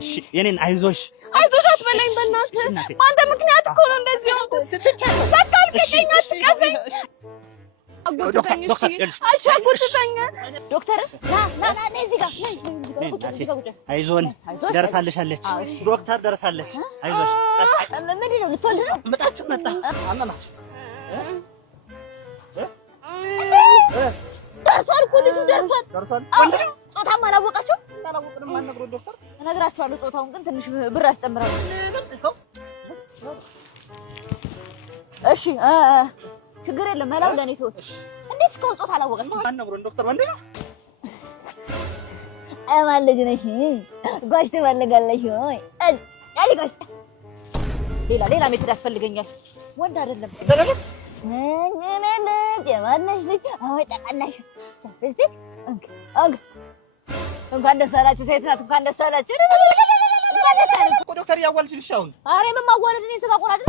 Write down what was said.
እሺ የኔን አይዞሽ አትበለኝ በእናትህ በአንተ ምክንያት እኮ ነው እንደዚህ ሆንኩት በቃ ልቀቀኝ አትቀፈኝ አጎትተኝ እሺ አሻጎትተኝ ዶክተር ና እዚህ ጋር አይዞን ደርሳለች ዶክተር ደርሳለች አይዞሽ ምንድን ነው ልትወልድ ነው መጣ አመማች ደርሷል እኮ ልጁ ደርሷል ጾታም አላወቃችሁም ታላወቅንም ማነግሮ ዶክተር እነግራችኋለሁ ጾታውን ግን ትንሽ ብር ያስጨምራል እሺ ችግር የለም መላው ለኔ ተውት እንዴት እስካሁን ጾታ አላወቃችሁም ማነግሮ ዶክተር ወንድ ነው አማን ልጅ ነሽ ጓሽ ትፈልጋለሽ ወይ አይ ጓሽ ሌላ ሜትድ ያስፈልገኛል ወንድ አይደለም የማነሽ ልጅ አይ ጠቀናሽ እስቲ እንኳን ደስ አላችሁ ሴት ናት እንኳን ደስ አላችሁ ዶክተር ያዋልልሽ አሁን ኧረ ምን ማዋለድ እኔ ስጋ ቆራጭ